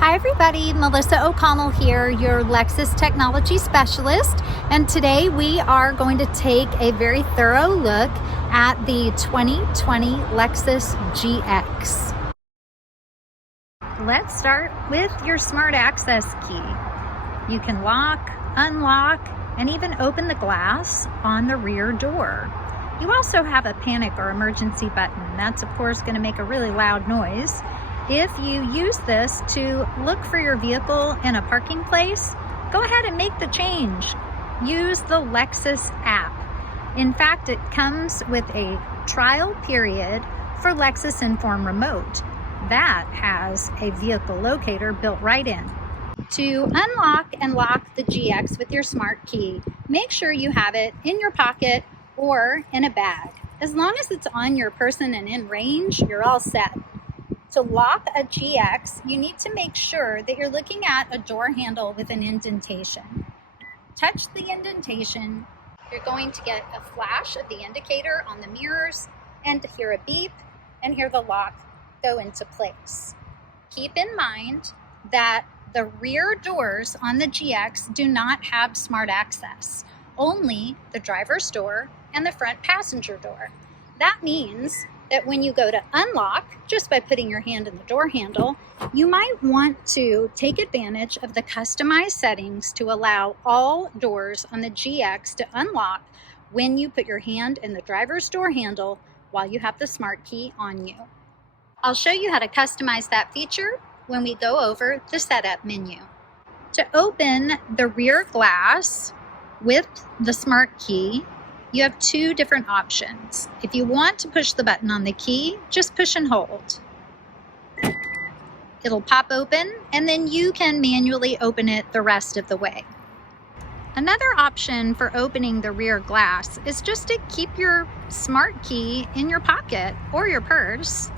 Hi everybody, Melissa O'Connell here, your Lexus technology specialist, and today we are going to take a very thorough look at the 2020 Lexus GX. Let's start with your smart access key. You can lock, unlock, and even open the glass on the rear door. You also have a panic or emergency button. That's of course going to make a really loud noise. If you use this to look for your vehicle in a parking place, go ahead and make the change. Use the Lexus app. In fact, it comes with a trial period for Lexus Enform Remote. That has a vehicle locator built right in. To unlock and lock the GX with your smart key, make sure you have it in your pocket or in a bag. As long as it's on your person and in range, you're all set. To lock a GX, you need to make sure that you're looking at a door handle with an indentation. Touch the indentation. You're going to get a flash of the indicator on the mirrors and hear a beep and hear the lock go into place. Keep in mind that the rear doors on the GX do not have smart access, only the driver's door and the front passenger door. That means that when you go to unlock, just by putting your hand in the door handle, you might want to take advantage of the customized settings to allow all doors on the GX to unlock when you put your hand in the driver's door handle while you have the smart key on you. I'll show you how to customize that feature when we go over the setup menu. To open the rear glass with the smart key, you have two different options. If you want to push the button on the key, just push and hold. It'll pop open and then you can manually open it the rest of the way. Another option for opening the rear glass is just to keep your smart key in your pocket or your purse.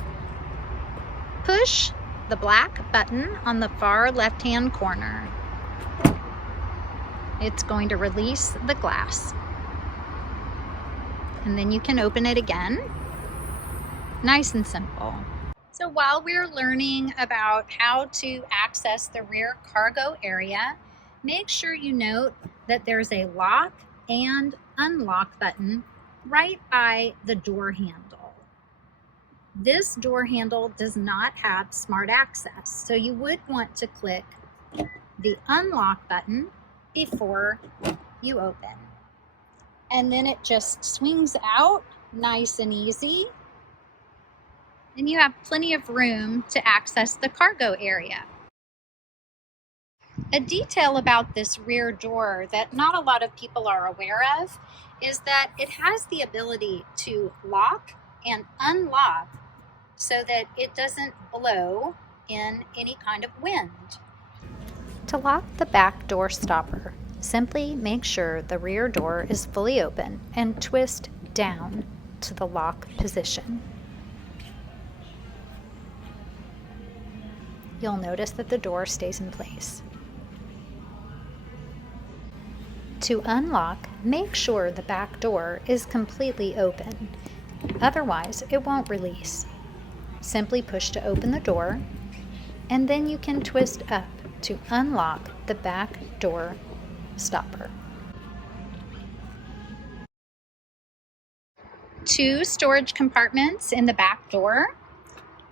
Push the black button on the far left-hand corner. It's going to release the glass. And then you can open it again. Nice and simple. So while we're learning about how to access the rear cargo area, make sure you note that there's a lock and unlock button right by the door handle. This door handle does not have smart access, so you would want to click the unlock button before you open. And then it just swings out nice and easy. And you have plenty of room to access the cargo area. A detail about this rear door that not a lot of people are aware of is that it has the ability to lock and unlock so that it doesn't blow in any kind of wind. To lock the back door stopper, simply make sure the rear door is fully open and twist down to the lock position. You'll notice that the door stays in place. To unlock, make sure the back door is completely open. Otherwise, it won't release. Simply push to open the door, and then you can twist up to unlock the back door stopper. Two storage compartments in the back door.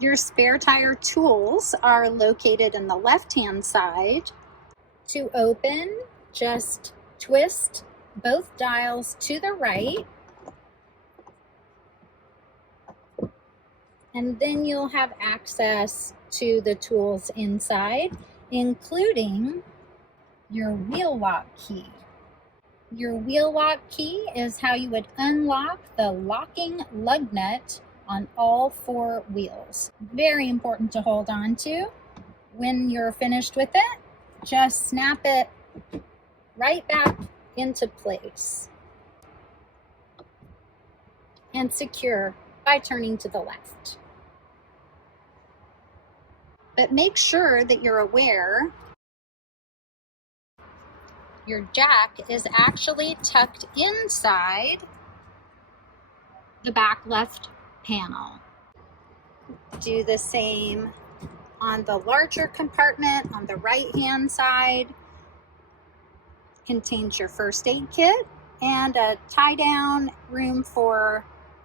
Your spare tire tools are located in the left-hand side. To open, just twist both dials to the right, and then you'll have access to the tools inside, including your wheel lock key. Your wheel lock key is how you would unlock the locking lug nut on all four wheels. Very important to hold on to. When you're finished with it, just snap it right back into place and secure by turning to the left. But make sure that you're aware your jack is actually tucked inside the back left panel. Do the same On the larger compartment on the right-hand side contains your first aid kit and a tie-down room for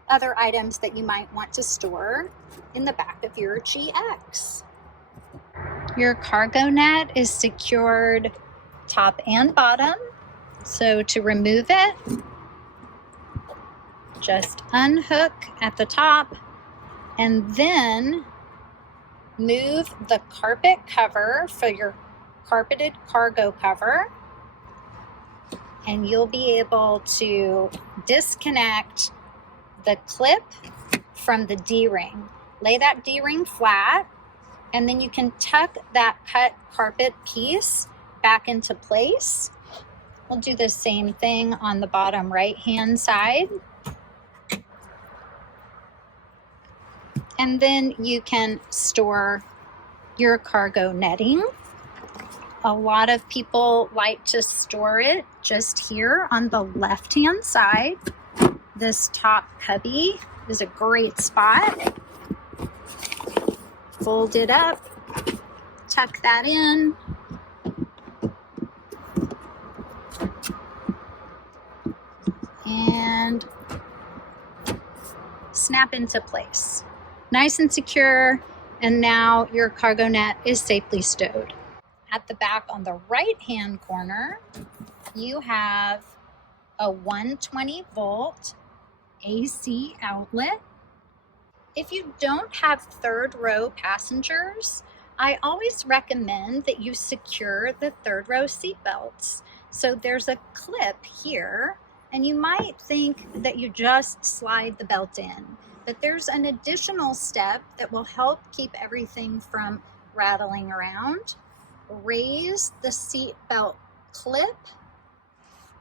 other items that you might want to store in the back of your GX. Your cargo net is secured top and bottom, so to remove it, just unhook at the top and then move the carpet cover for your carpeted cargo cover, and you'll be able to disconnect the clip from the D-ring. Lay that D-ring flat, and then you can tuck that cut carpet piece back into place. We'll do the same thing on the bottom right-hand side. And then you can store your cargo netting. A lot of people like to store it just here on the left-hand side. This top cubby is a great spot. Fold it up, tuck that in. And snap into place. Nice and secure, and now your cargo net is safely stowed. At the back on the right-hand corner, you have a 120 volt AC outlet. If you don't have third row passengers, I always recommend that you secure the third row seat belts. So there's a clip here, and you might think that you just slide the belt in, but there's an additional step that will help keep everything from rattling around. Raise the seat belt clip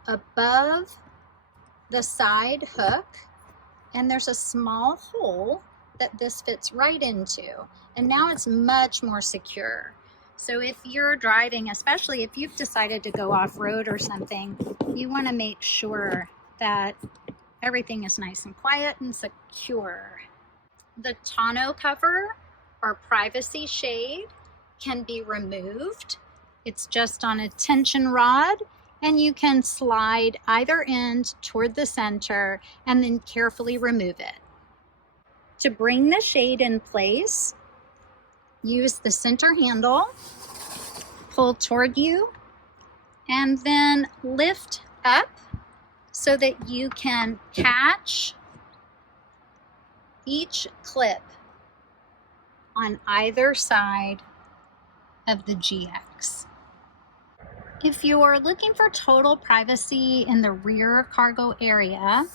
above the side hook, and there's a small hole that this fits right into, and now it's much more secure. So if you're driving, especially if you've decided to go off-road or something, you want to make sure that everything is nice and quiet and secure. The tonneau cover or privacy shade can be removed. It's just on a tension rod, and you can slide either end toward the center and then carefully remove it. To bring the shade in place, use the center handle, pull toward you, and then lift up so that you can catch each clip on either side of the GX. If you're looking for total privacy in the rear cargo area,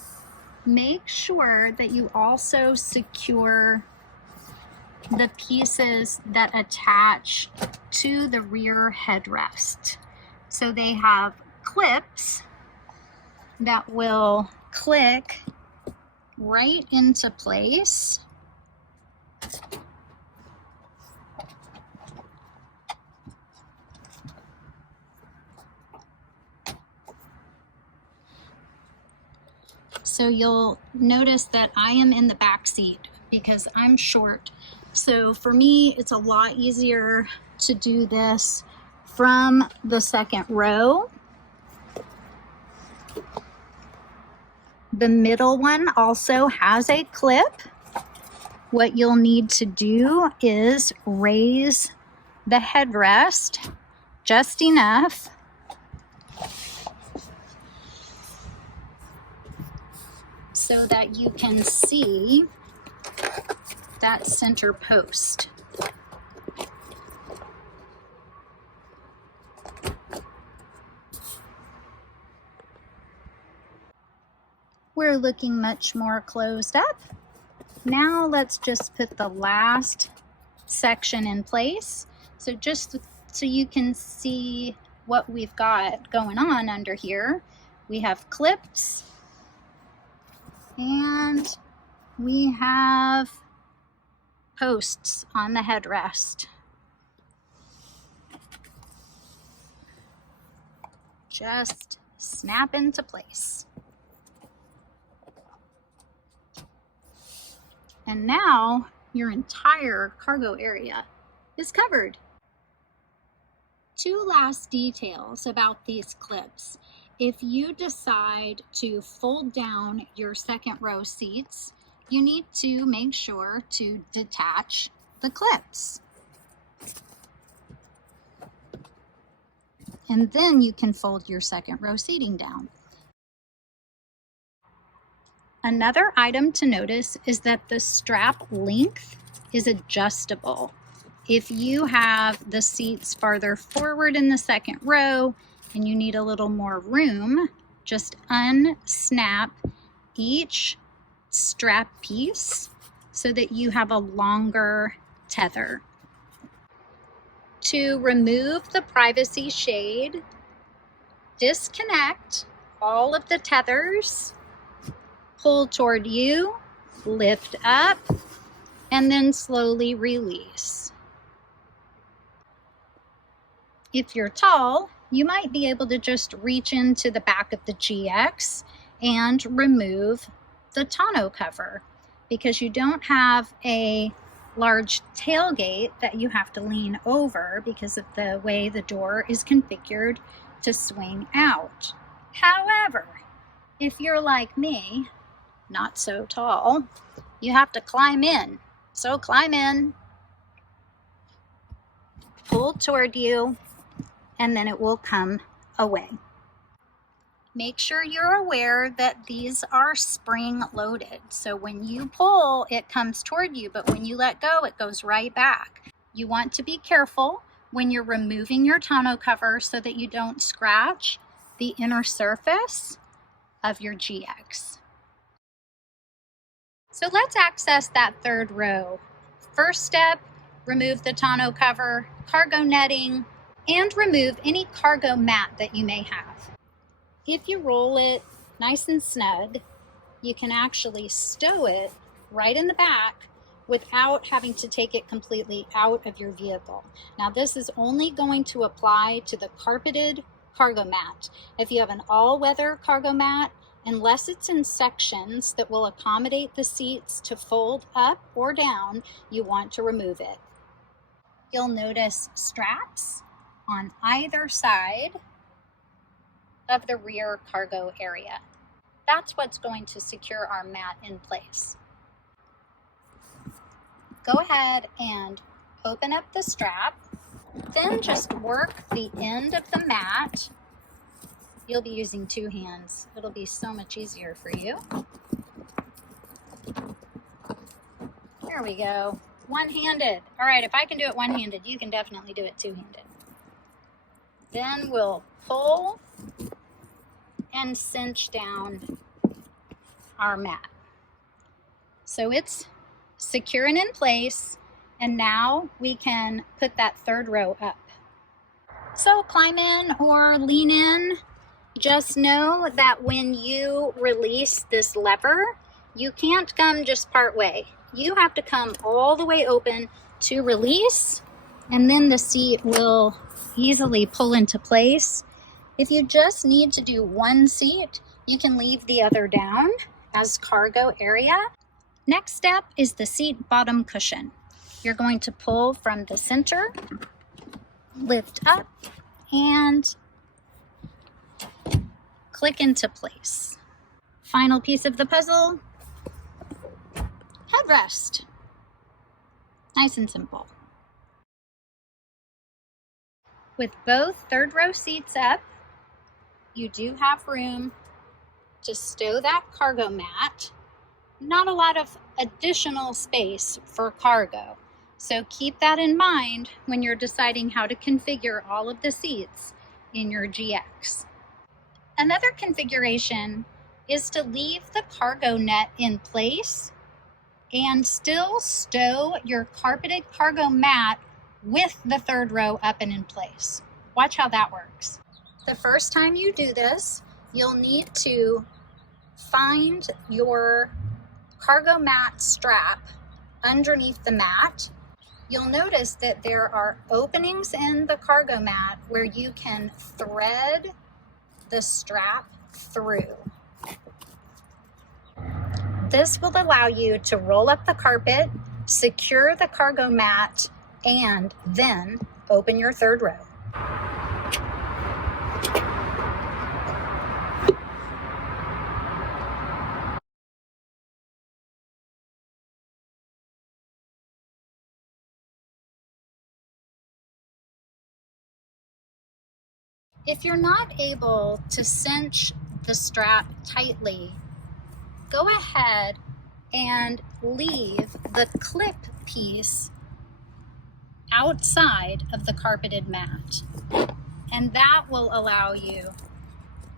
make sure that you also secure the pieces that attach to the rear headrest. So they have clips that will click right into place. So you'll notice that I am in the back seat because I'm short. So for me, it's a lot easier to do this from the second row. The middle one also has a clip. What you'll need to do is raise the headrest just enough so that you can see that center post. We're looking much more closed up. Now let's just put the last section in place. So just so you can see what we've got going on under here, we have clips and we have posts on the headrest. Just snap into place. And now your entire cargo area is covered. Two last details about these clips. If you decide to fold down your second row seats, you need to make sure to detach the clips. And then you can fold your second row seating down. Another item to notice is that the strap length is adjustable. If you have the seats farther forward in the second row and you need a little more room, just unsnap each strap piece so that you have a longer tether. To remove the privacy shade, disconnect all of the tethers, pull toward you, lift up, and then slowly release. If you're tall, you might be able to just reach into the back of the GX and remove the tonneau cover because you don't have a large tailgate that you have to lean over because of the way the door is configured to swing out. However, if you're like me, not so tall, you have to climb in. So climb in, pull toward you, and then it will come away. Make sure you're aware that these are spring loaded. So when you pull, it comes toward you, but when you let go, it goes right back. You want to be careful when you're removing your tonneau cover so that you don't scratch the inner surface of your GX. So let's access that third row. First step, remove the tonneau cover, cargo netting, and remove any cargo mat that you may have. If you roll it nice and snug, you can actually stow it right in the back without having to take it completely out of your vehicle. Now this is only going to apply to the carpeted cargo mat. If you have an all-weather cargo mat, unless it's in sections that will accommodate the seats to fold up or down, you want to remove it. You'll notice straps on either side of the rear cargo area. That's what's going to secure our mat in place. Go ahead and open up the strap, then just work the end of the mat. You'll be using two hands. It'll be so much easier for you. There we go. One-handed. All right, if I can do it one-handed, you can definitely do it two-handed. Then we'll pull and cinch down our mat. So it's secure and in place, and now we can put that third row up. So climb in or lean in. Just know that when you release this lever, you can't come just part way. You have to come all the way open to release, and then the seat will easily pull into place. If you just need to do one seat, you can leave the other down as cargo area. Next step is the seat bottom cushion. You're going to pull from the center, lift up, and click into place. Final piece of the puzzle, headrest. Nice and simple. With both third row seats up, you do have room to stow that cargo mat. Not a lot of additional space for cargo. So keep that in mind when you're deciding how to configure all of the seats in your GX. Another configuration is to leave the cargo net in place and still stow your carpeted cargo mat with the third row up and in place. Watch how that works. The first time you do this, you'll need to find your cargo mat strap underneath the mat. You'll notice that there are openings in the cargo mat where you can thread the strap through. This will allow you to roll up the carpet, secure the cargo mat and then open your third row. If you're not able to cinch the strap tightly, go ahead and leave the clip piece outside of the carpeted mat, and that will allow you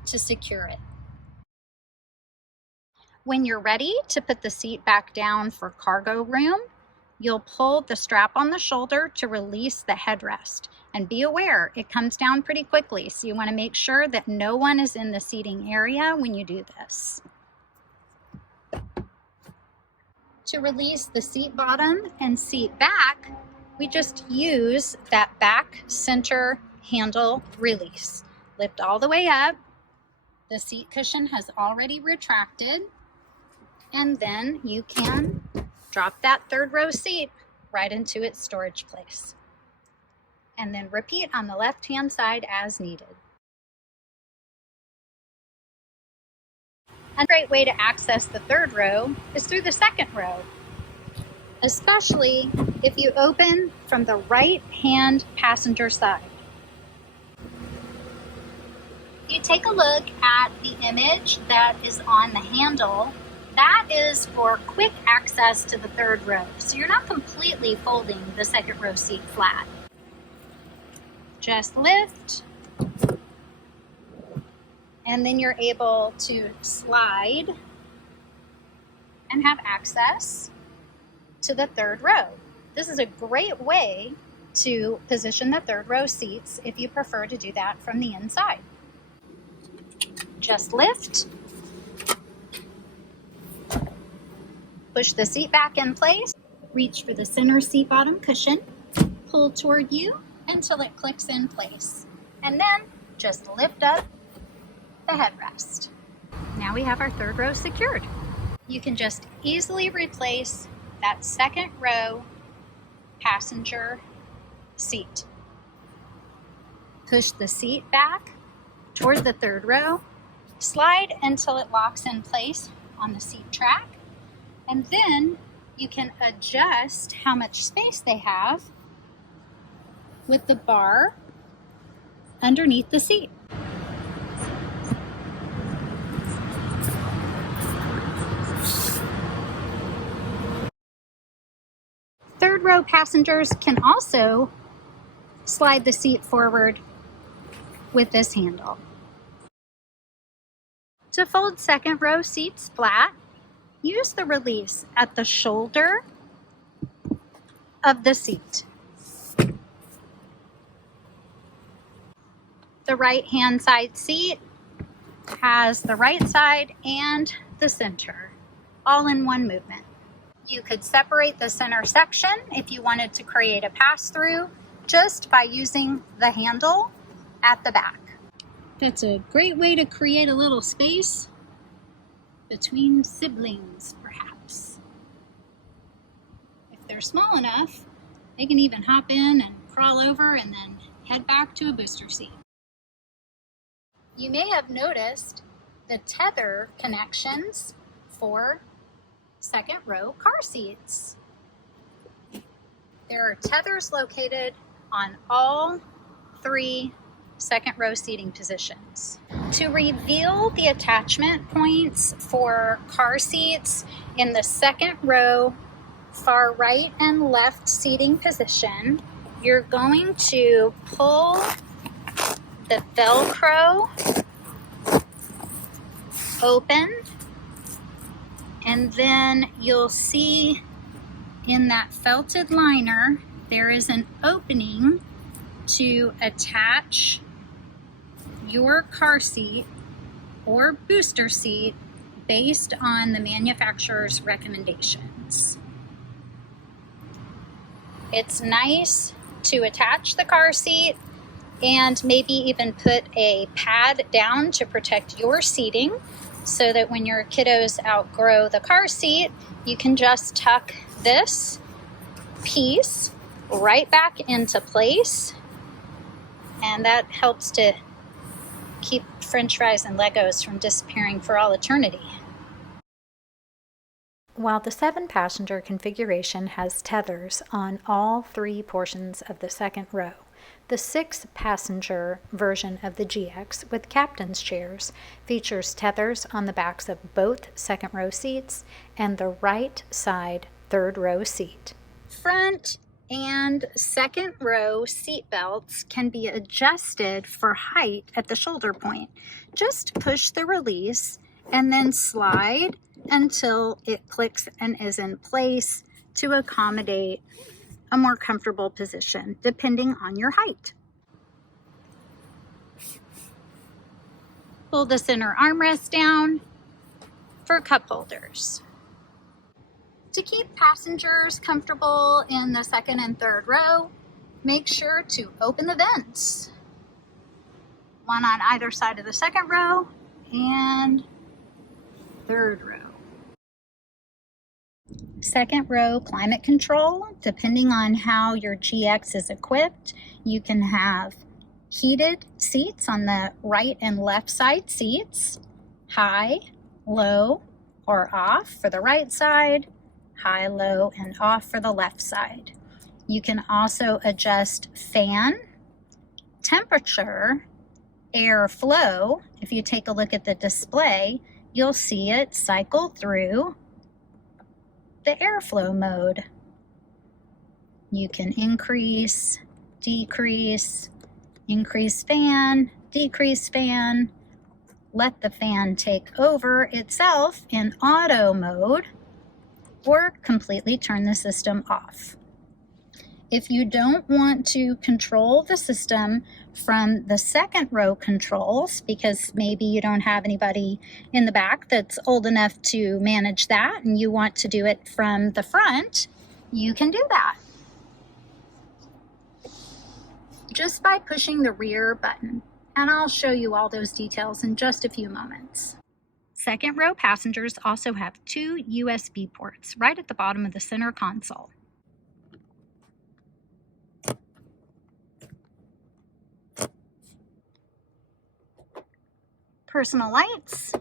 to secure it. When you're ready to put the seat back down for cargo room, you'll pull the strap on the shoulder to release the headrest. And be aware, it comes down pretty quickly, so you want to make sure that no one is in the seating area when you do this. To release the seat bottom and seat back, we just use that back center handle release. Lift all the way up. The seat cushion has already retracted. And then you can drop that third row seat right into its storage place. And then repeat on the left-hand side as needed. A great way to access the third row is through the second row, especially if you open from the right-hand passenger side. You take a look at the image that is on the handle. That is for quick access to the third row, so you're not completely folding the second row seat flat. Just lift, and then you're able to slide and have access to the third row. This is a great way to position the third row seats if you prefer to do that from the inside. Just lift, push the seat back in place, reach for the center seat bottom cushion, pull toward you until it clicks in place, and then just lift up the headrest. Now we have our third row secured. You can just easily replace that second row passenger seat. Push the seat back toward the third row, slide until it locks in place on the seat track, and then you can adjust how much space they have with the bar underneath the seat. Third row passengers can also slide the seat forward with this handle. To fold second row seats flat, use the release at the shoulder of the seat. The right-hand side seat has the right side and the center, all in one movement. You could separate the center section if you wanted to create a pass-through just by using the handle at the back. That's a great way to create a little space between siblings, perhaps. If they're small enough, they can even hop in and crawl over and then head back to a booster seat. You may have noticed the tether connections for second row car seats. There are tethers located on all three second row seating positions. To reveal the attachment points for car seats in the second row, far right and left seating position, you're going to pull the Velcro open, and then you'll see in that felted liner there is an opening to attach your car seat or booster seat based on the manufacturer's recommendations. It's nice to attach the car seat and maybe even put a pad down to protect your seating so that when your kiddos outgrow the car seat, you can just tuck this piece right back into place, and that helps to keep French fries and Legos from disappearing for all eternity. While the 7-passenger configuration has tethers on all 3 portions of the second row, the 6-passenger version of the GX with captain's chairs features tethers on the backs of both second row seats and the right side third row seat. Front and second row seat belts can be adjusted for height at the shoulder point. Just push the release and then slide until it clicks and is in place to accommodate a more comfortable position depending on your height. Pull the center armrest down for cup holders. To keep passengers comfortable in the second and third row, make sure to open the vents. One on either side of the second row and third row. Second row climate control, depending on how your GX is equipped, you can have heated seats on the right and left side seats, high, low, or off for the right side, high, low, and off for the left side. You can also adjust fan, temperature, air flow. If you take a look at the display, you'll see it cycle through the airflow mode. You can increase, decrease, increase fan, decrease fan, let the fan take over itself in auto mode, or completely turn the system off. If you don't want to control the system from the second row controls, because maybe you don't have anybody in the back that's old enough to manage that and you want to do it from the front, you can do that just by pushing the rear button. And I'll show you all those details in just a few moments. Second row passengers also have 2 USB ports right at the bottom of the center console. Personal lights.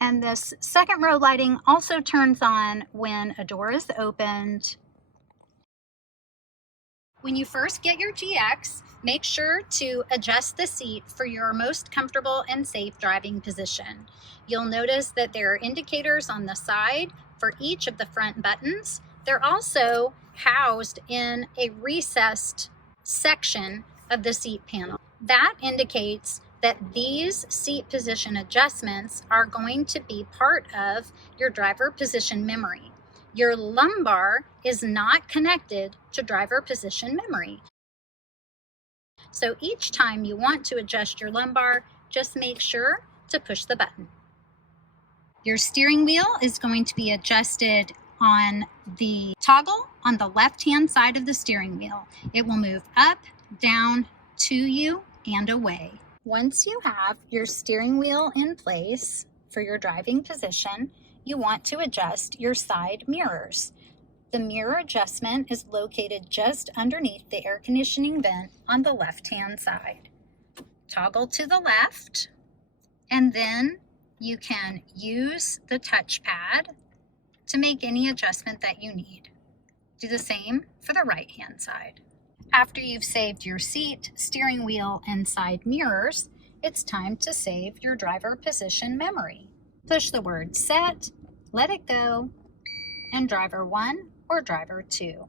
And this second row lighting also turns on when a door is opened. When you first get your GX, make sure to adjust the seat for your most comfortable and safe driving position. You'll notice that there are indicators on the side for each of the front buttons. They're also housed in a recessed section of the seat panel. That indicates that these seat position adjustments are going to be part of your driver position memory. Your lumbar is not connected to driver position memory. So each time you want to adjust your lumbar, just make sure to push the button. Your steering wheel is going to be adjusted on the toggle on the left-hand side of the steering wheel. It will move up, down, to you, and away. Once you have your steering wheel in place for your driving position, you want to adjust your side mirrors. The mirror adjustment is located just underneath the air conditioning vent on the left-hand side. Toggle to the left, and then you can use the touchpad to make any adjustment that you need. Do the same for the right-hand side. After you've saved your seat, steering wheel, and side mirrors, it's time to save your driver position memory. Push the word set, let it go, and driver 1 or driver 2.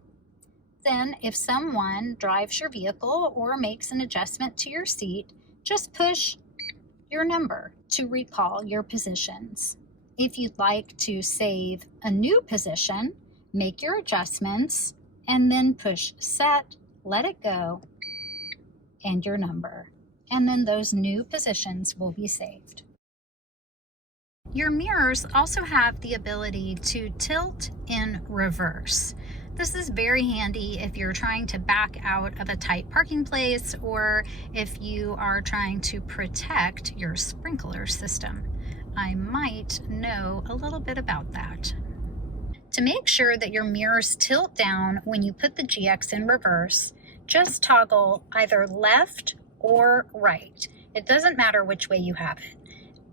Then, if someone drives your vehicle or makes an adjustment to your seat, just push your number to recall your positions. If you'd like to save a new position, make your adjustments and then push set, let it go, and your number. And then those new positions will be saved. Your mirrors also have the ability to tilt in reverse. This is very handy if you're trying to back out of a tight parking place or if you are trying to protect your sprinkler system. I might know a little bit about that. To make sure that your mirrors tilt down when you put the GX in reverse, just toggle either left or right. It doesn't matter which way you have it.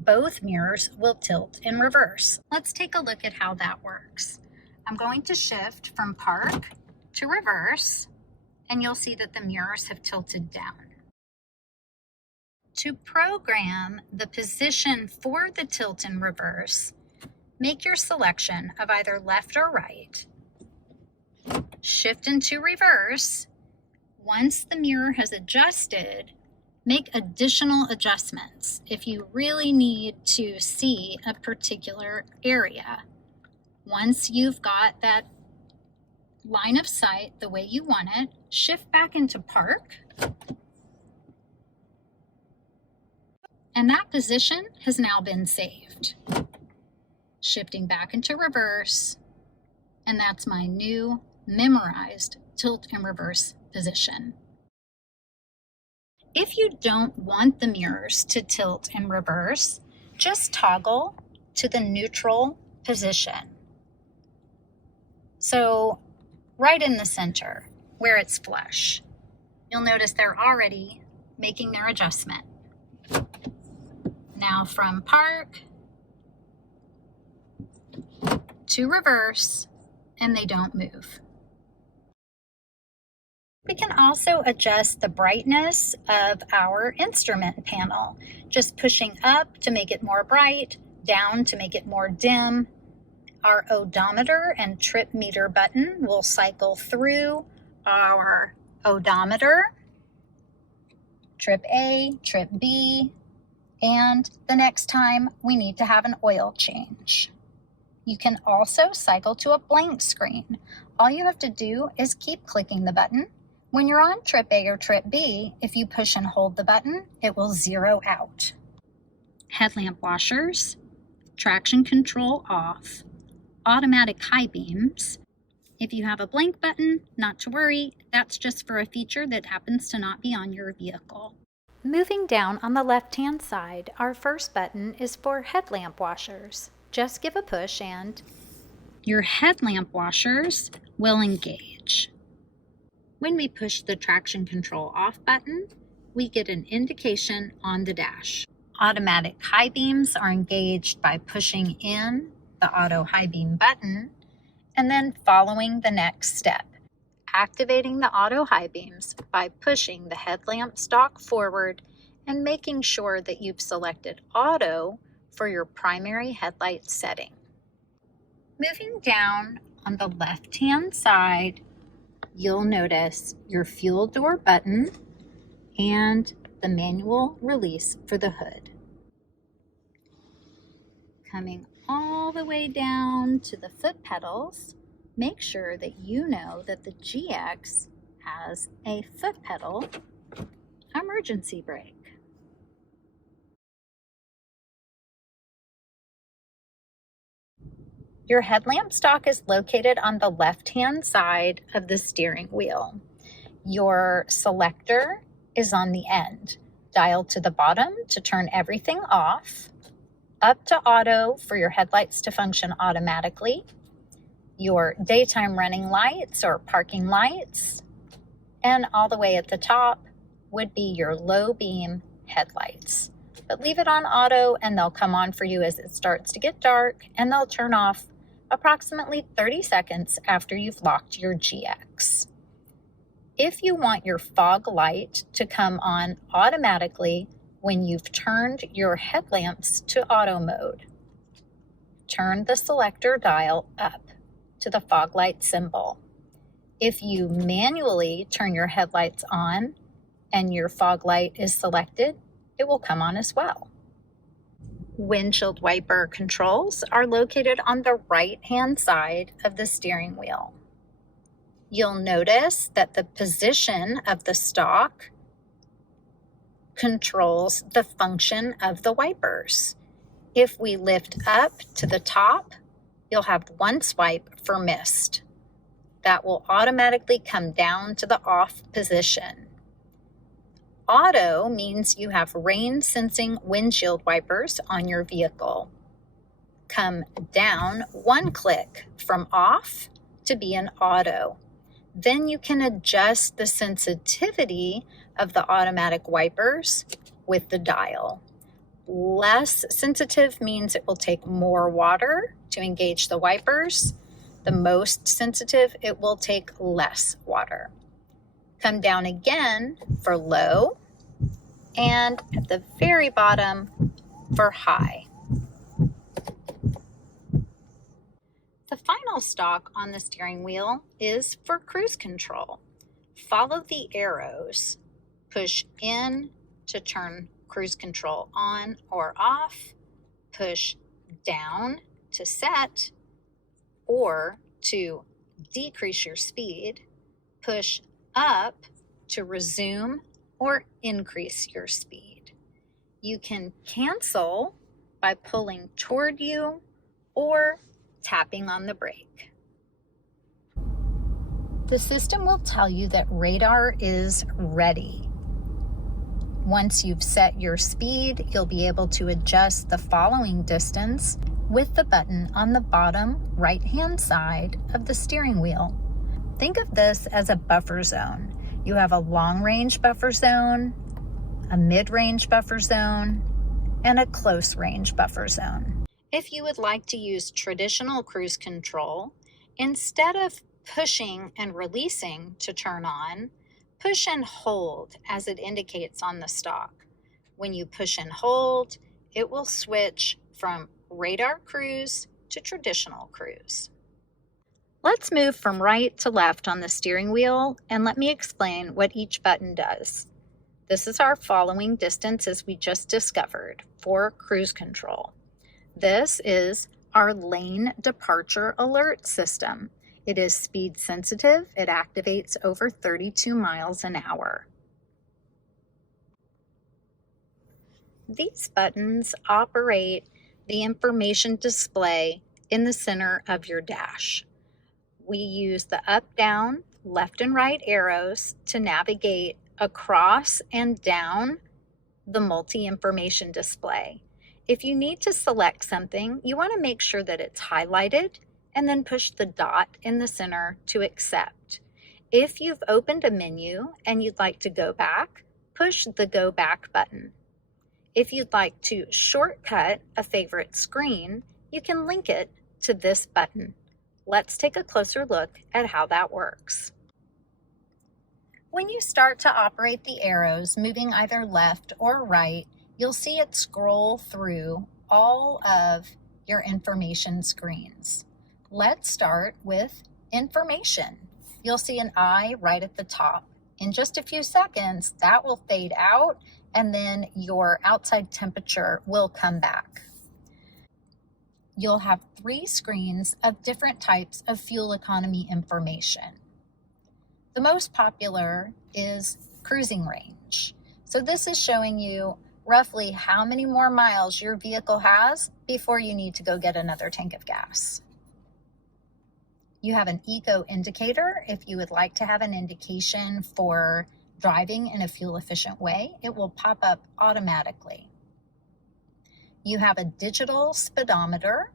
Both mirrors will tilt in reverse. Let's take a look at how that works. I'm going to shift from park to reverse, and you'll see that the mirrors have tilted down. To program the position for the tilt in reverse, make your selection of either left or right. Shift into reverse. Once the mirror has adjusted, make additional adjustments if you really need to see a particular area. Once you've got that line of sight the way you want it, shift back into park. And that position has now been saved. Shifting back into reverse, and that's my new memorized tilt and reverse position. If you don't want the mirrors to tilt and reverse, just toggle to the neutral position. So right in the center, where it's flush. You'll notice they're already making their adjustment. Now from park to reverse, and they don't move. We can also adjust the brightness of our instrument panel, just pushing up to make it more bright, down to make it more dim. Our odometer and trip meter button will cycle through our odometer, trip A, trip B, and the next time we need to have an oil change. You can also cycle to a blank screen. All you have to do is keep clicking the button. When you're on trip A or trip B, if you push and hold the button, it will zero out. Headlamp washers, traction control off, automatic high beams. If you have a blank button, not to worry, that's just for a feature that happens to not be on your vehicle. Moving down on the left-hand side, our first button is for headlamp washers. Just give a push and your headlamp washers will engage. When we push the traction control off button, we get an indication on the dash. Automatic high beams are engaged by pushing in the auto high beam button and then following the next step. Activating the auto high beams by pushing the headlamp stalk forward and making sure that you've selected auto for your primary headlight setting. Moving down on the left-hand side, you'll notice your fuel door button and the manual release for the hood. Coming all the way down to the foot pedals, make sure that you know that the GX has a foot pedal emergency brake. Your headlamp stalk is located on the left-hand side of the steering wheel. Your selector is on the end. Dial to the bottom to turn everything off, up to auto for your headlights to function automatically, your daytime running lights or parking lights, and all the way at the top would be your low beam headlights. But leave it on auto and they'll come on for you as it starts to get dark, and they'll turn off approximately 30 seconds after you've locked your GX. If you want your fog light to come on automatically when you've turned your headlamps to auto mode, turn the selector dial up to the fog light symbol. If you manually turn your headlights on and your fog light is selected, it will come on as well. Windshield wiper controls are located on the right-hand side of the steering wheel. You'll notice that the position of the stalk controls the function of the wipers. If we lift up to the top, you'll have one swipe for mist. That will automatically come down to the off position. Auto means you have rain sensing windshield wipers on your vehicle. come down one click from off to be an auto. Then you can adjust the sensitivity of the automatic wipers with the dial. Less sensitive means it will take more water to engage the wipers. The most sensitive, it will take less water. Come down again for low, and at the very bottom for high. The final stalk on the steering wheel is for cruise control. Follow the arrows. Push in to turn cruise control on or off. Push down to set or to decrease your speed. Push up to resume or increase your speed. You can cancel by pulling toward you or tapping on the brake. The system will tell you that radar is ready. Once you've set your speed, you'll be able to adjust the following distance with the button on the bottom right-hand side of the steering wheel. Think of this as a buffer zone. You have a long-range buffer zone, a mid-range buffer zone, and a close-range buffer zone. If you would like to use traditional cruise control, instead of pushing and releasing to turn on, push and hold as it indicates on the stalk. When you push and hold, it will switch from radar cruise to traditional cruise. Let's move from right to left on the steering wheel and let me explain what each button does. This is our following distance as we just discovered for cruise control. This is our lane departure alert system. It is speed sensitive. It activates over 32 miles an hour. These buttons operate the information display in the center of your dash. We use the up, down, left, and right arrows to navigate across and down the multi-information display. If you need to select something, you want to make sure that it's highlighted and then push the dot in the center to accept. If you've opened a menu and you'd like to go back, push the Go Back button. If you'd like to shortcut a favorite screen, you can link it to this button. Let's take a closer look at how that works. When you start to operate the arrows, moving either left or right, you'll see it scroll through all of your information screens. Let's start with information. You'll see an eye right at the top. In just a few seconds, that will fade out and then your outside temperature will come back. You'll have 3 screens of different types of fuel economy information. The most popular is cruising range. So this is showing you roughly how many more miles your vehicle has before you need to go get another tank of gas. You have an eco indicator. If you would like to have an indication for driving in a fuel efficient way, it will pop up automatically. You have a digital speedometer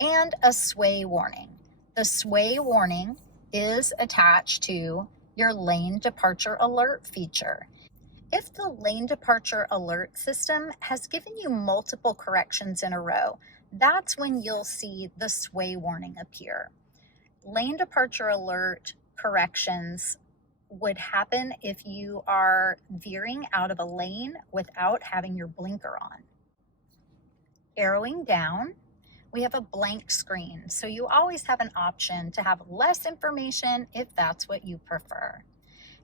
and a sway warning. The sway warning is attached to your lane departure alert feature. If the lane departure alert system has given you multiple corrections in a row, that's when you'll see the sway warning appear. Lane departure alert corrections would happen if you are veering out of a lane without having your blinker on. Arrowing down, we have a blank screen, so you always have an option to have less information if that's what you prefer.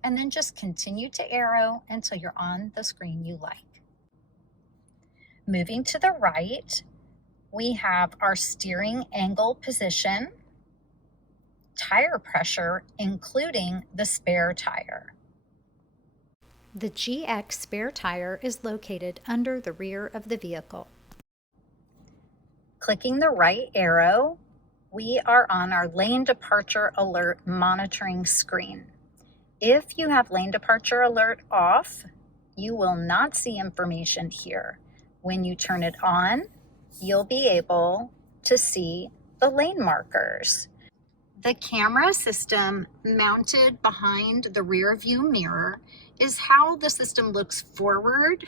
And then just continue to arrow until you're on the screen you like. Moving to the right, we have our steering angle position, tire pressure, including the spare tire. The GX spare tire is located under the rear of the vehicle. Clicking the right arrow, we are on our lane departure alert monitoring screen. If you have lane departure alert off, you will not see information here. When you turn it on, you'll be able to see the lane markers. The camera system mounted behind the rear view mirror is how the system looks forward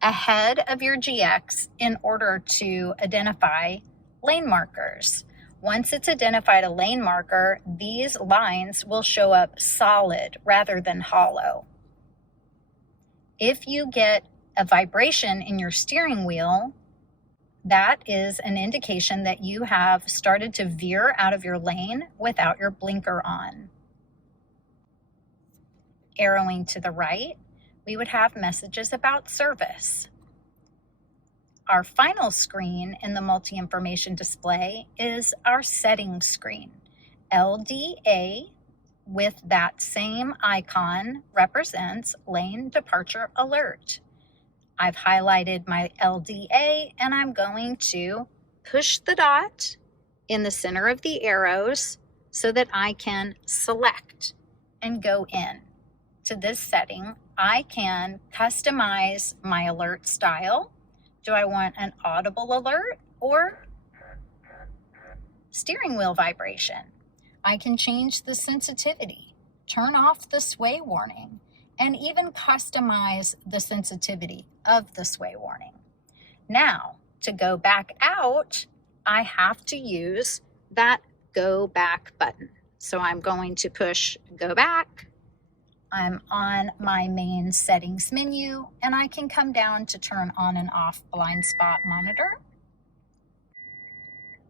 ahead of your GX in order to identify lane markers. Once it's identified a lane marker, these lines will show up solid rather than hollow. If you get a vibration in your steering wheel, that is an indication that you have started to veer out of your lane without your blinker on. Arrowing to the right, we would have messages about service. Our final screen in the multi-information display is our settings screen. LDA with that same icon represents lane departure alert. I've highlighted my LDA and I'm going to push the dot in the center of the arrows so that I can select and go in. To this setting, I can customize my alert style. Do I want an audible alert or steering wheel vibration? I can change the sensitivity, turn off the sway warning, and even customize the sensitivity of the sway warning. Now, to go back out, I have to use that go back button. So I'm going to push go back. I'm on my main settings menu and I can come down to turn on and off blind spot monitor.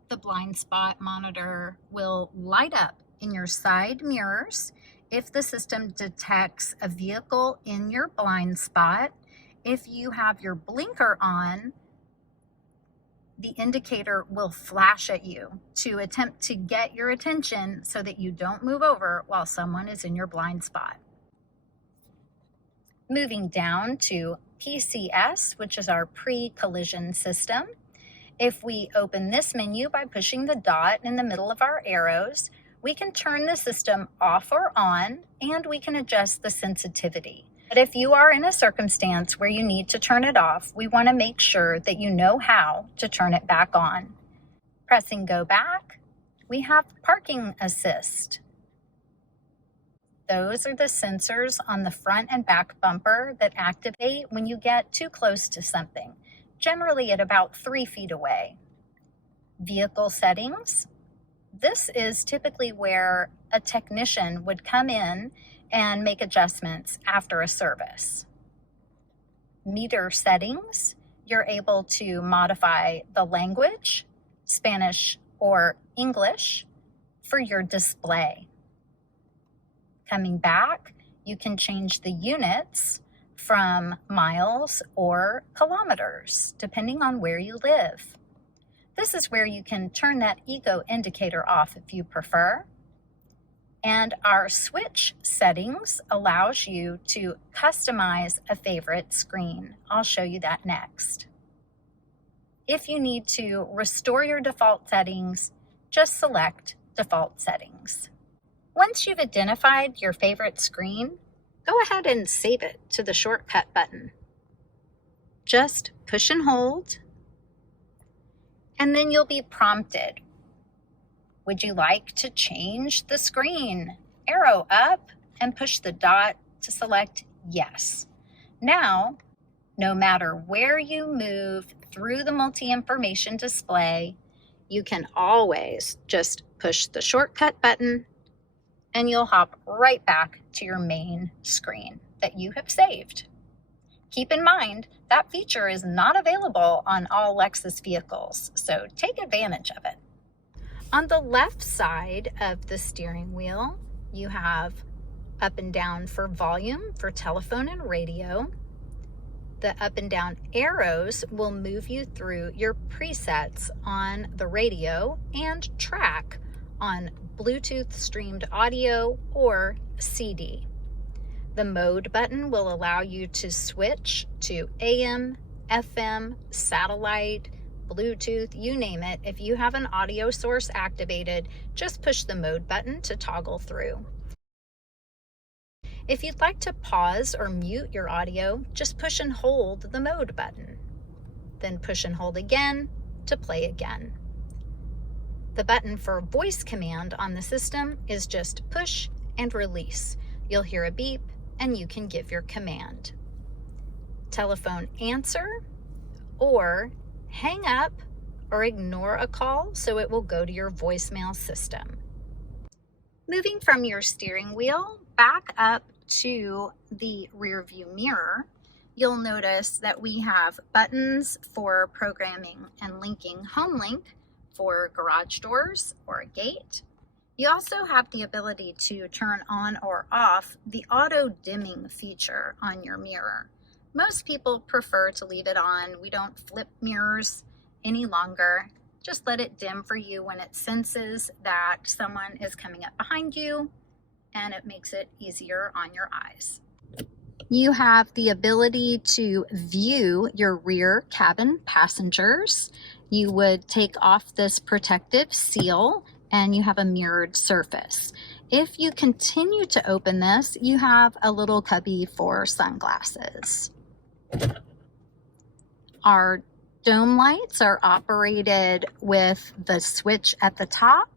The blind spot monitor will light up in your side mirrors if the system detects a vehicle in your blind spot. If you have your blinker on, the indicator will flash at you to attempt to get your attention so that you don't move over while someone is in your blind spot. Moving down to PCS, which is our pre-collision system. If we open this menu by pushing the dot in the middle of our arrows, we can turn the system off or on, and we can adjust the sensitivity. But if you are in a circumstance where you need to turn it off, we want to make sure that you know how to turn it back on. Pressing go back, we have parking assist. Those are the sensors on the front and back bumper that activate when you get too close to something, generally at about 3 feet away. Vehicle settings. This is typically where a technician would come in and make adjustments after a service. Meter settings. You're able to modify the language, Spanish or English, for your display. Coming back, you can change the units from miles or kilometers, depending on where you live. This is where you can turn that eco indicator off if you prefer. And our switch settings allows you to customize a favorite screen. I'll show you that next. If you need to restore your default settings, just select default settings. Once you've identified your favorite screen, go ahead and save it to the shortcut button. Just push and hold, and then you'll be prompted. Would you like to change the screen? Arrow up and push the dot to select yes. Now, no matter where you move through the multi-information display, you can always just push the shortcut button and you'll hop right back to your main screen that you have saved. Keep in mind, that feature is not available on all Lexus vehicles, so take advantage of it. On the left side of the steering wheel, you have up and down for volume for telephone and radio. The up and down arrows will move you through your presets on the radio and track on Bluetooth streamed audio or CD. The mode button will allow you to switch to AM, FM, satellite, Bluetooth, you name it. If you have an audio source activated, just push the mode button to toggle through. If you'd like to pause or mute your audio, just push and hold the mode button. Then push and hold again to play again. The button for voice command on the system is just push and release. You'll hear a beep and you can give your command. Telephone answer, or hang up or ignore a call so it will go to your voicemail system. Moving from your steering wheel back up to the rear view mirror, you'll notice that we have buttons for programming and linking HomeLink for garage doors or a gate. You also have the ability to turn on or off the auto dimming feature on your mirror. Most people prefer to leave it on. We don't flip mirrors any longer. Just let it dim for you when it senses that someone is coming up behind you, and it makes it easier on your eyes. You have the ability to view your rear cabin passengers. You would take off this protective seal and you have a mirrored surface. If you continue to open this, you have a little cubby for sunglasses. Our dome lights are operated with the switch at the top.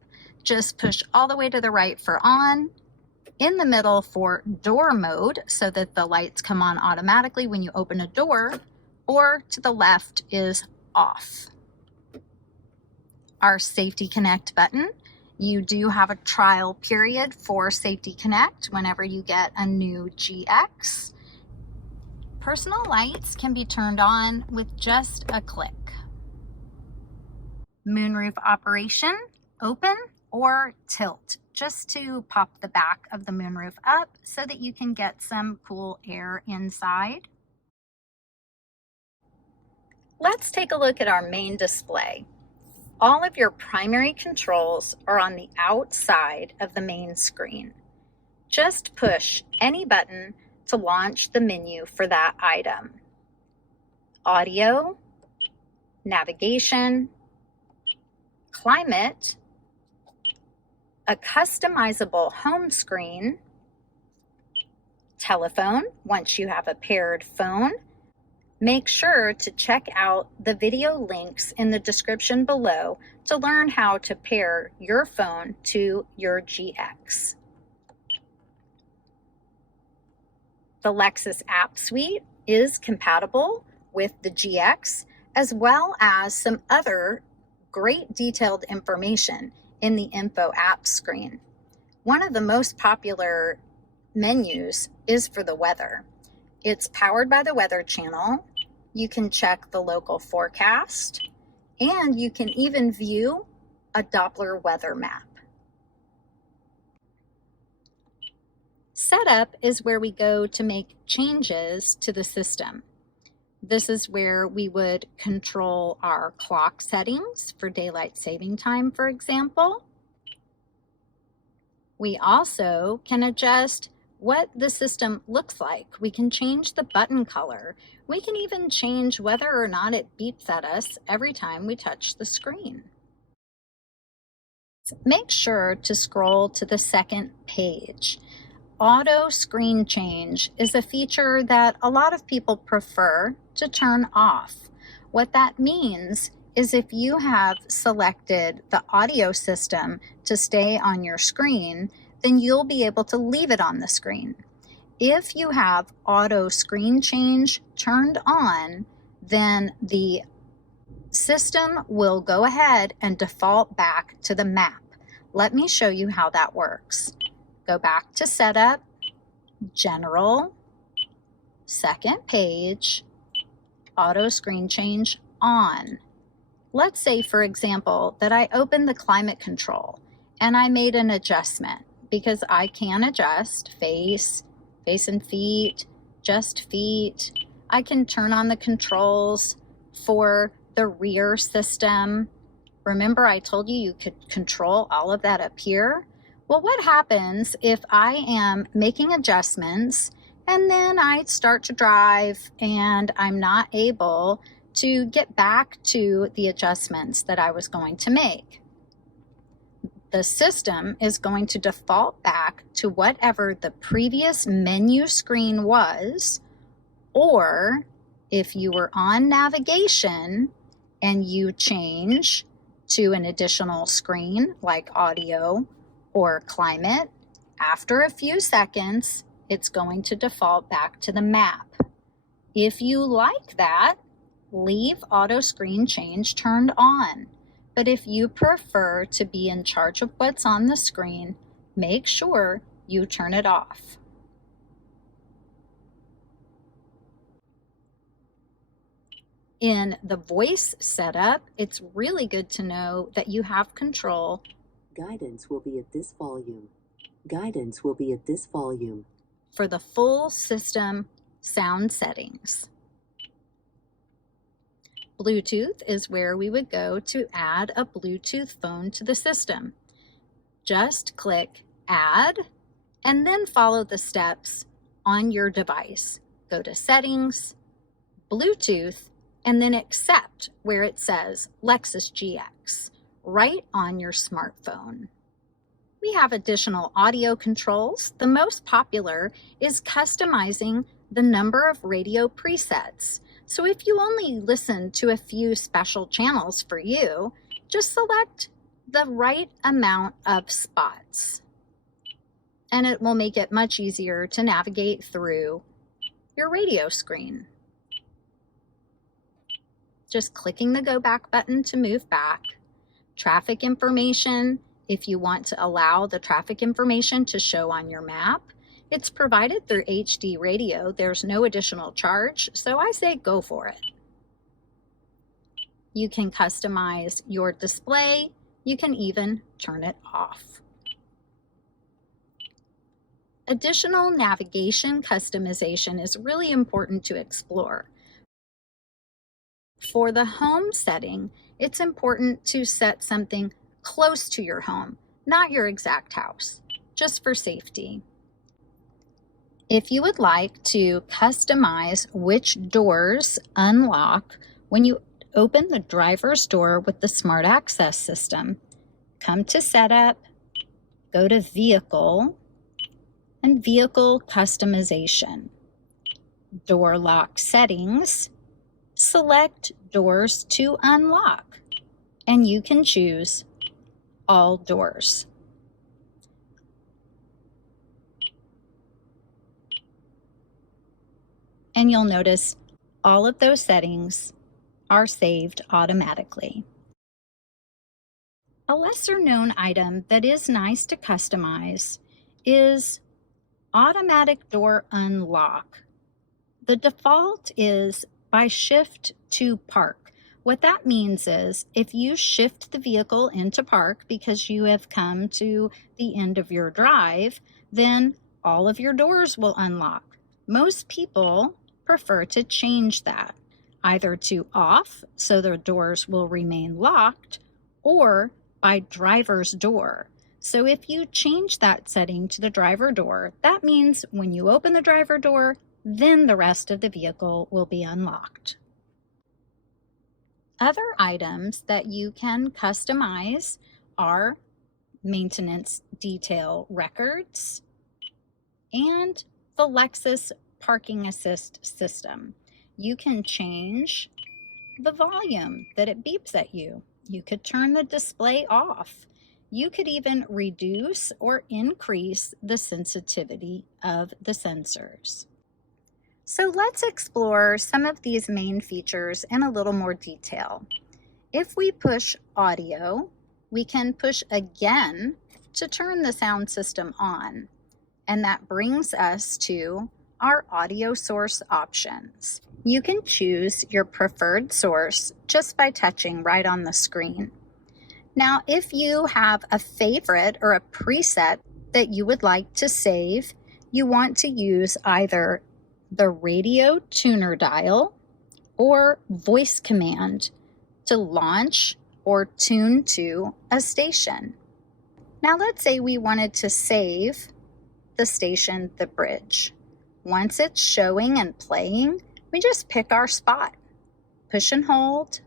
Just push all the way to the right for on, in the middle for door mode so that the lights come on automatically when you open a door, or to the left is off. Our Safety Connect button, you do have a trial period for Safety Connect whenever you get a new GX. Personal lights can be turned on with just a click. Moonroof operation, open or tilt, just to pop the back of the moonroof up so that you can get some cool air inside. Let's take a look at our main display. All of your primary controls are on the outside of the main screen. Just push any button to launch the menu for that item. Audio, navigation, climate, a customizable home screen, telephone once you have a paired phone. Make sure to check out the video links in the description below to learn how to pair your phone to your GX. The Lexus app suite is compatible with the GX, as well as some other great detailed information in the info app screen. One of the most popular menus is for the weather. It's powered by the Weather Channel. You can check the local forecast, and you can even view a Doppler weather map. Setup is where we go to make changes to the system. This is where we would control our clock settings for daylight saving time, for example. We also can adjust what the system looks like. We can change the button color. We can even change whether or not it beeps at us every time we touch the screen. Make sure to scroll to the second page. Auto screen change is a feature that a lot of people prefer to turn off. What that means is if you have selected the audio system to stay on your screen, then you'll be able to leave it on the screen. If you have auto screen change turned on, then the system will go ahead and default back to the map. Let me show you how that works. Go back to Setup, General, second page, Auto Screen Change On. Let's say, for example, that I opened the climate control and I made an adjustment, because I can adjust face and feet, just feet. I can turn on the controls for the rear system. Remember, I told you you could control all of that up here? Well, what happens if I am making adjustments and then I start to drive and I'm not able to get back to the adjustments that I was going to make? The system is going to default back to whatever the previous menu screen was, or if you were on navigation, and you change to an additional screen like audio or climate, after a few seconds, it's going to default back to the map. If you like that, leave auto screen change turned on. But if you prefer to be in charge of what's on the screen, make sure you turn it off. In the voice setup, it's really good to know that you have control. Guidance will be at this volume. Guidance will be at this volume. For the full system sound settings. Bluetooth is where we would go to add a Bluetooth phone to the system. Just click Add and then follow the steps on your device. Go to Settings, Bluetooth, and then Accept where it says Lexus GX right on your smartphone. We have additional audio controls. The most popular is customizing the number of radio presets. So if you only listen to a few special channels for you, just select the right amount of spots. And it will make it much easier to navigate through your radio screen. Just clicking the Go Back button to move back. Traffic information, if you want to allow the traffic information to show on your map. It's provided through HD radio. There's no additional charge, so I say go for it. You can customize your display. You can even turn it off. Additional navigation customization is really important to explore. For the home setting, it's important to set something close to your home, not your exact house, just for safety. If you would like to customize which doors unlock when you open the driver's door with the Smart Access system, come to Setup, go to Vehicle, and Vehicle Customization. Door lock settings, select Doors to Unlock, and you can choose all doors. And you'll notice all of those settings are saved automatically. A lesser known item that is nice to customize is automatic door unlock. The default is by shift to park. What that means is if you shift the vehicle into park because you have come to the end of your drive, then all of your doors will unlock. Most people prefer to change that either to off so the doors will remain locked or by driver's door. So if you change that setting to the driver door, that means when you open the driver door, then the rest of the vehicle will be unlocked. Other items that you can customize are maintenance detail records and the Lexus parking assist system. You can change the volume that it beeps at you. You could turn the display off. You could even reduce or increase the sensitivity of the sensors. So let's explore some of these main features in a little more detail. If we push audio, we can push again to turn the sound system on, and that brings us to our audio source options. You can choose your preferred source just by touching right on the screen. Now, if you have a favorite or a preset that you would like to save, you want to use either the radio tuner dial or voice command to launch or tune to a station. Now, let's say we wanted to save the station, The Bridge. Once it's showing and playing, we just pick our spot, push and hold,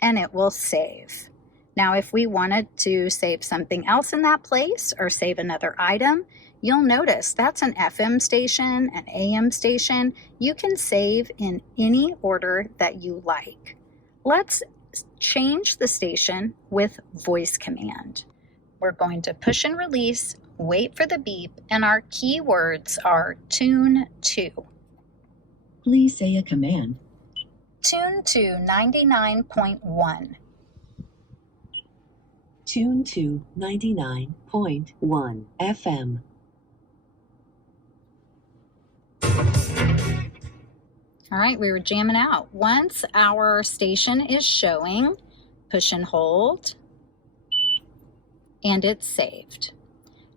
and it will save. Now, if we wanted to save something else in that place or save another item, you'll notice that's an FM station, an AM station. You can save in any order that you like. Let's change the station with voice command. We're going to push and release, wait for the beep, and our keywords are tune to. Please say a command. Tune to 99.1. Tune to 99.1 FM. All right, we were jamming out. Once our station is showing, push and hold, and it's saved.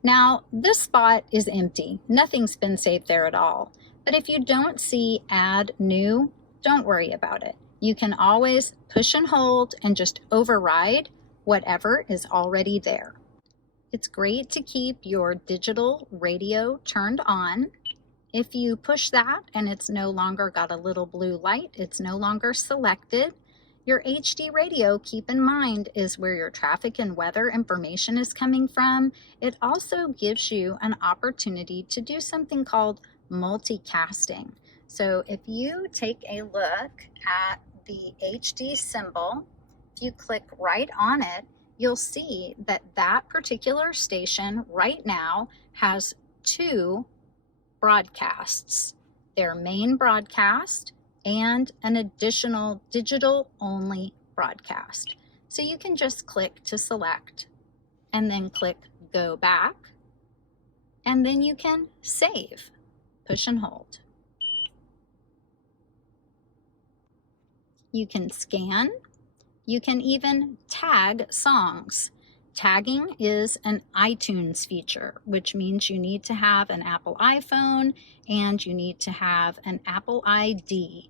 Now, this spot is empty. Nothing's been saved there at all. But if you don't see add new, don't worry about it. You can always push and hold and just override whatever is already there. It's great to keep your digital radio turned on. If you push that and it's no longer got a little blue light, it's no longer selected. Your HD radio, keep in mind, is where your traffic and weather information is coming from. It also gives you an opportunity to do something called multicasting. So if you take a look at the HD symbol, if you click right on it, you'll see that that particular station right now has two broadcasts, their main broadcast and an additional digital-only broadcast. So you can just click to select and then click go back, and then you can save, push and hold. You can scan, you can even tag songs. Tagging is an iTunes feature, which means you need to have an Apple iPhone and you need to have an Apple ID.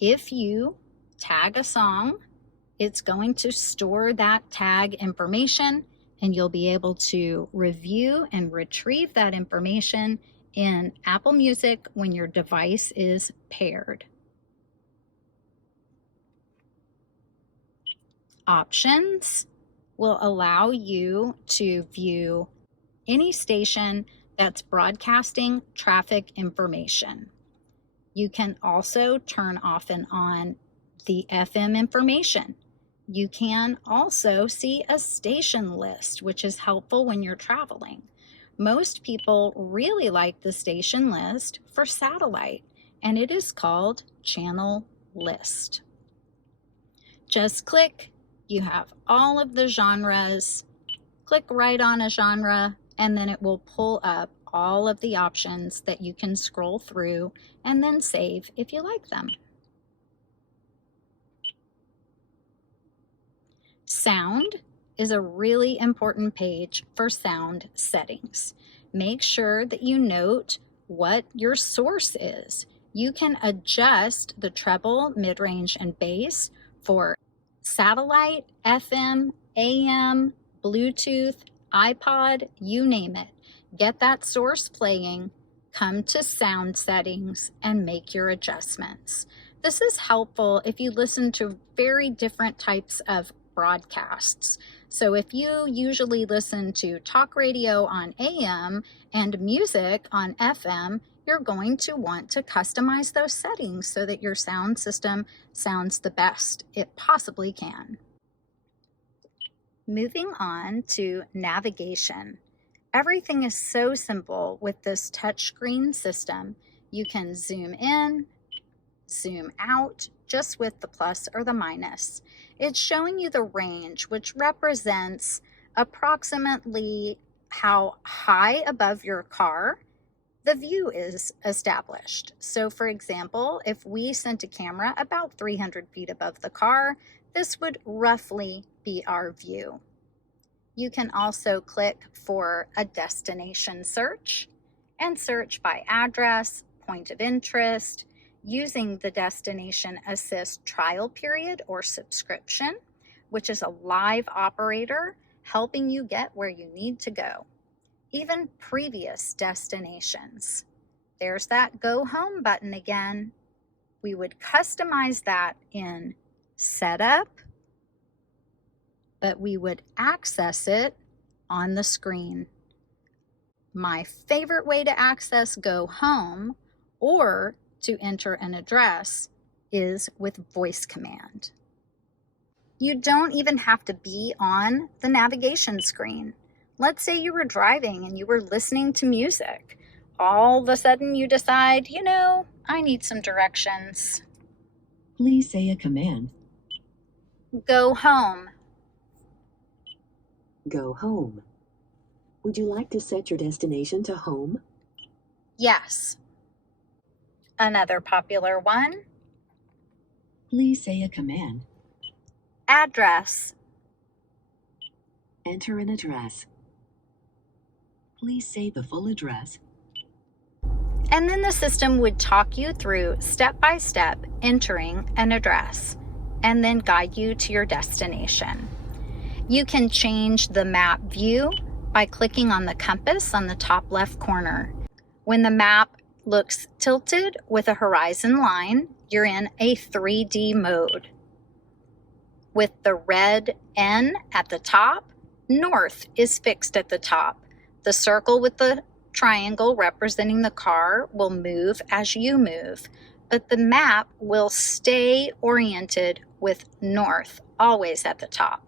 If you tag a song, it's going to store that tag information and you'll be able to review and retrieve that information in Apple Music when your device is paired. Options will allow you to view any station that's broadcasting traffic information. You can also turn off and on the FM information. You can also see a station list, which is helpful when you're traveling. Most people really like the station list for satellite, and it is called Channel List. Just click. You have all of the genres. Click right on a genre, and then it will pull up all of the options that you can scroll through and then save if you like them. Sound is a really important page for sound settings. Make sure that you note what your source is. You can adjust the treble, mid-range, and bass for satellite, FM, AM, Bluetooth, iPod, you name it. Get that source playing, come to sound settings, and make your adjustments. This is helpful if you listen to very different types of broadcasts. So if you usually listen to talk radio on AM and music on FM, you're going to want to customize those settings so that your sound system sounds the best it possibly can. Moving on to navigation. Everything is so simple with this touchscreen system. You can zoom in, zoom out, just with the plus or the minus. It's showing you the range, which represents approximately how high above your car the view is established. So for example, if we sent a camera about 300 feet above the car, this would roughly be our view. You can also click for a destination search and search by address, point of interest, using the Destination Assist trial period or subscription, which is a live operator helping you get where you need to go. Even previous destinations. There's that Go Home button again. We would customize that in Setup, but we would access it on the screen. My favorite way to access Go Home or to enter an address is with voice command. You don't even have to be on the navigation screen. Let's say you were driving and you were listening to music. All of a sudden you decide, I need some directions. Please say a command. Go home. Go home. Would you like to set your destination to home? Yes. Another popular one. Please say a command. Address. Enter an address. Please say the full address. And then the system would talk you through step by step entering an address and then guide you to your destination. You can change the map view by clicking on the compass on the top left corner. When the map looks tilted with a horizon line, you're in a 3D mode. With the red N at the top, north is fixed at the top. The circle with the triangle representing the car will move as you move, but the map will stay oriented with north always at the top.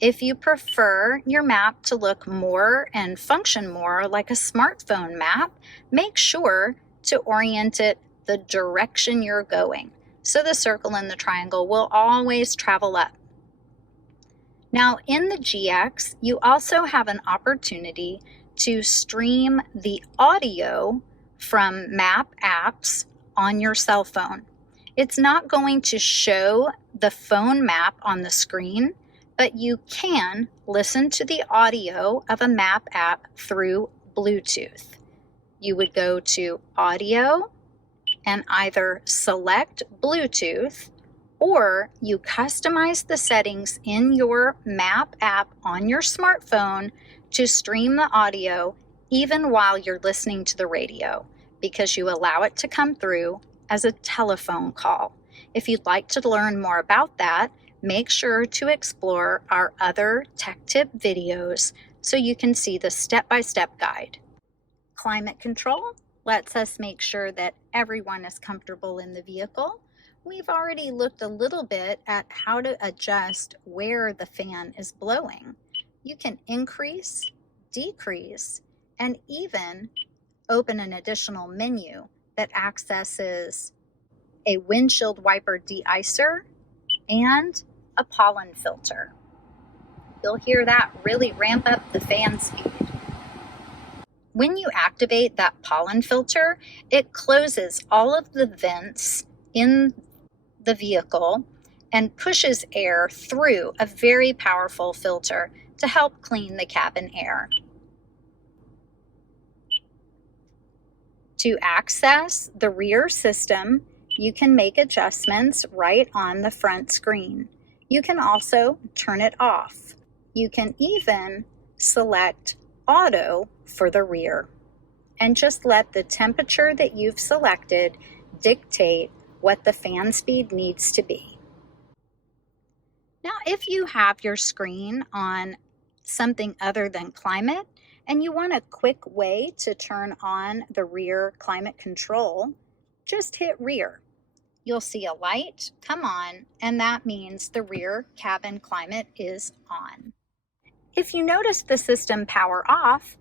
If you prefer your map to look more and function more like a smartphone map, make sure to orient it the direction you're going, so the circle and the triangle will always travel up. Now in the GX, you also have an opportunity to stream the audio from map apps on your cell phone. It's not going to show the phone map on the screen, but you can listen to the audio of a map app through Bluetooth. You would go to Audio and either select Bluetooth, or you customize the settings in your map app on your smartphone to stream the audio even while you're listening to the radio, because you allow it to come through as a telephone call. If you'd like to learn more about that, make sure to explore our other tech tip videos so you can see the step-by-step guide. Climate control lets us make sure that everyone is comfortable in the vehicle. We've already looked a little bit at how to adjust where the fan is blowing. You can increase, decrease, and even open an additional menu that accesses a windshield wiper de-icer and a pollen filter. You'll hear that really ramp up the fan speed. When you activate that pollen filter, it closes all of the vents in the vehicle and pushes air through a very powerful filter to help clean the cabin air. To access the rear system, you can make adjustments right on the front screen. You can also turn it off. You can even select auto for the rear and just let the temperature that you've selected dictate what the fan speed needs to be. Now, if you have your screen on something other than climate and you want a quick way to turn on the rear climate control, just hit rear. You'll see a light come on, and that means the rear cabin climate is on. If you notice the system power off,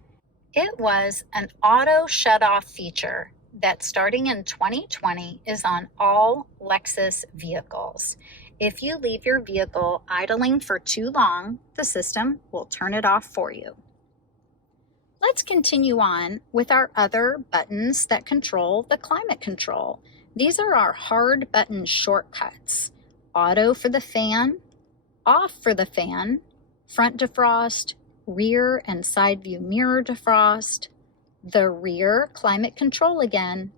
it was an auto shut-off feature that starting in 2020 is on all Lexus vehicles. If you leave your vehicle idling for too long, the system will turn it off for you. Let's continue on with our other buttons that control the climate control. These are our hard button shortcuts. Auto for the fan, off for the fan, front defrost, rear and side view mirror defrost, the rear climate control again,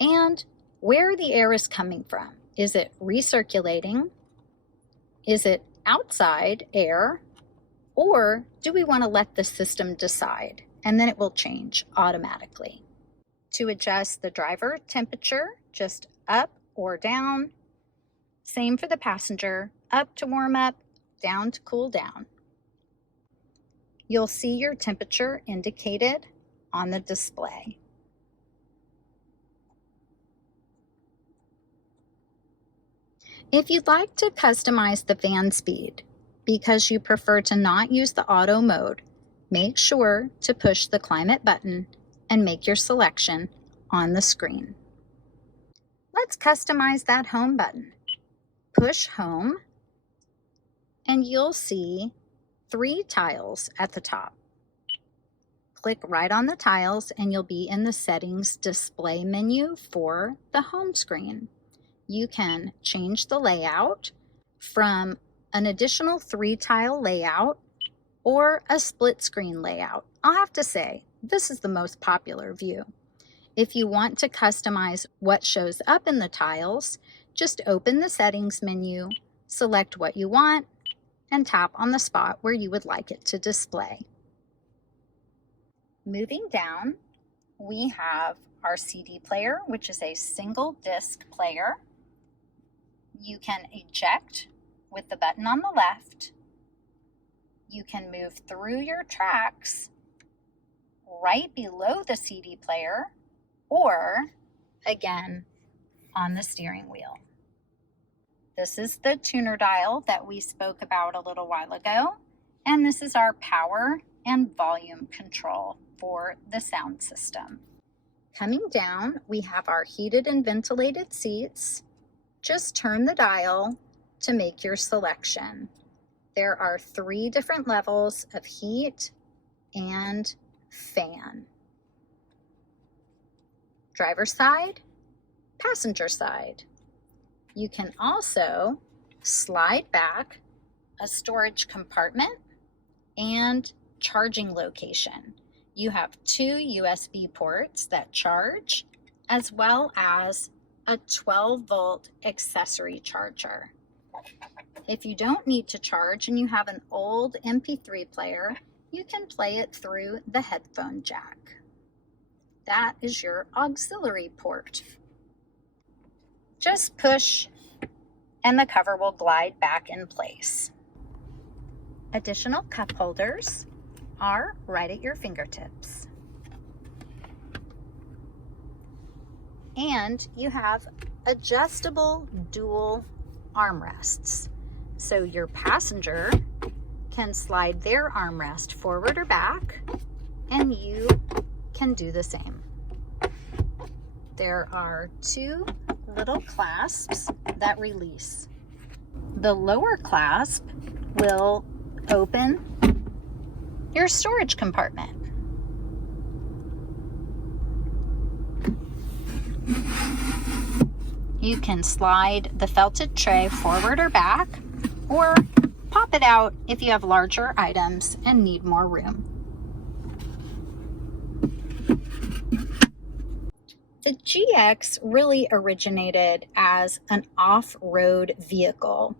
and where the air is coming from. Is it recirculating? Is it outside air? Or do we want to let the system decide? And then it will change automatically. To adjust the driver temperature, just up or down. Same for the passenger, up to warm up, down to cool down. You'll see your temperature indicated on the display. If you'd like to customize the fan speed because you prefer to not use the auto mode, make sure to push the climate button and make your selection on the screen. Let's customize that home button. Push home and you'll see 3 tiles at the top. Click right on the tiles and you'll be in the settings display menu for the home screen. You can change the layout from an additional 3 tile layout or a split screen layout. I'll have to say, this is the most popular view. If you want to customize what shows up in the tiles, just open the settings menu, select what you want, and tap on the spot where you would like it to display. Moving down, we have our CD player, which is a single disc player. You can eject with the button on the left. You can move through your tracks right below the CD player or, again, on the steering wheel. This is the tuner dial that we spoke about a little while ago, and this is our power and volume control for the sound system. Coming down, we have our heated and ventilated seats. Just turn the dial to make your selection. There are 3 different levels of heat and fan. Driver side, passenger side. You can also slide back a storage compartment and charging location. You have 2 USB ports that charge, as well as a 12-volt accessory charger. If you don't need to charge and you have an old MP3 player, you can play it through the headphone jack. That is your auxiliary port. Just push and the cover will glide back in place. Additional cup holders are right at your fingertips. And you have adjustable dual armrests. So your passenger can slide their armrest forward or back, and you can do the same. There are 2 little clasps that release. The lower clasp will open your storage compartment. You can slide the felted tray forward or back, or pop it out if you have larger items and need more room. The GX really originated as an off-road vehicle,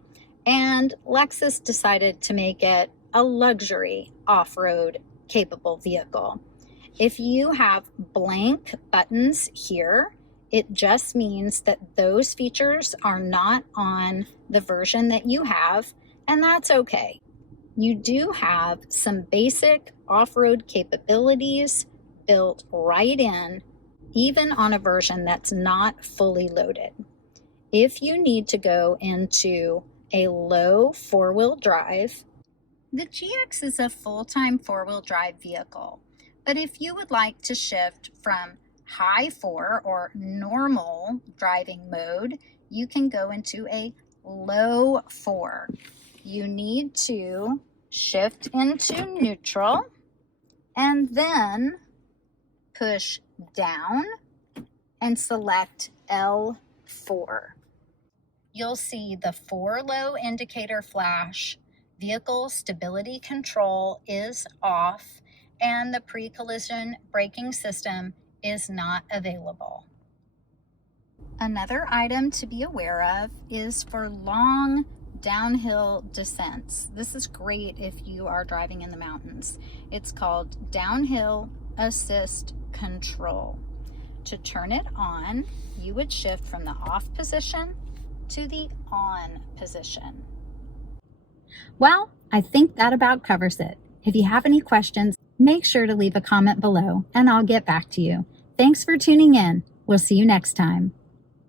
and Lexus decided to make it a luxury off-road capable vehicle. If you have blank buttons here, it just means that those features are not on the version that you have, and that's okay. You do have some basic off-road capabilities built right in, even on a version that's not fully loaded. If you need to go into a low 4-wheel drive, the GX is a full-time 4-wheel drive vehicle. But if you would like to shift from high 4 or normal driving mode, you can go into a low 4. You need to shift into neutral and then push down and select L4. You'll see the 4 low indicator flash, vehicle stability control is off, and the pre-collision braking system is not available. Another item to be aware of is for long downhill descents. This is great if you are driving in the mountains. It's called Downhill Assist Control. To turn it on, you would shift from the off position to the on position. Well, I think that about covers it. If you have any questions, make sure to leave a comment below and I'll get back to you. Thanks for tuning in. We'll see you next time.